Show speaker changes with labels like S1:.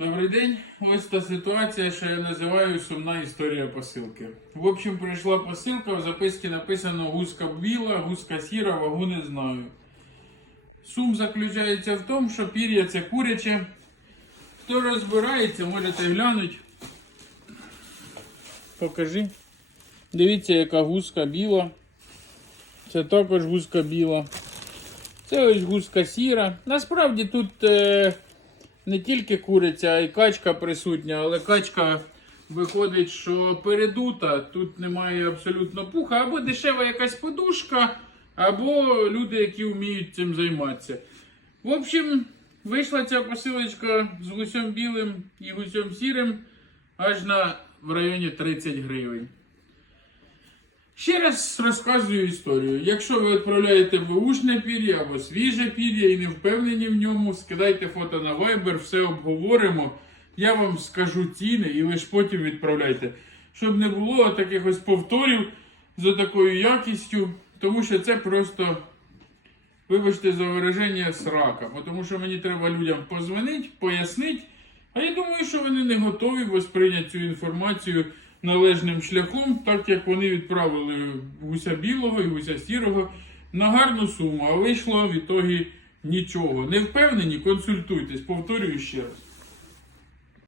S1: Добрий день. Ось та ситуація, що я називаю сумна історія посилки. В общем, прийшла посилка, в записці написано гуска біла, гуска сіра, вагу не знаю. Сум заключається в тому, що пір'я це куряче. Хто розбирається, можете глянути. Покажи. Дивіться, яка гуска біла. Це також гуска біла. Це ось гуска сіра. Насправді тут е, не тільки куриця, а й качка присутня, але качка виходить, що передута, тут немає абсолютно пуха, або дешева якась подушка, або люди, які вміють цим займатися. В общем, вийшла ця посилочка з гусем білим і гусем сірим аж на в районі 30 гривень. Ще раз розказую історію. Якщо ви відправляєте бушне пір'я або свіже пір'я і не впевнені в ньому, скидайте фото на Viber, все обговоримо. Я вам скажу ціни і ж потім відправляйте. Щоб не було таких ось повторів за такою якістю, тому що це просто, вибачте за вираження, срака. Тому що мені треба людям позвонити, пояснити. А я думаю, що вони не готові восприйняти цю інформацію належним шляхом, так як вони відправили гуся білого і гуся сірого на гарну суму, а вийшло в ітогі нічого. Не впевнені, консультуйтесь, повторюю ще раз.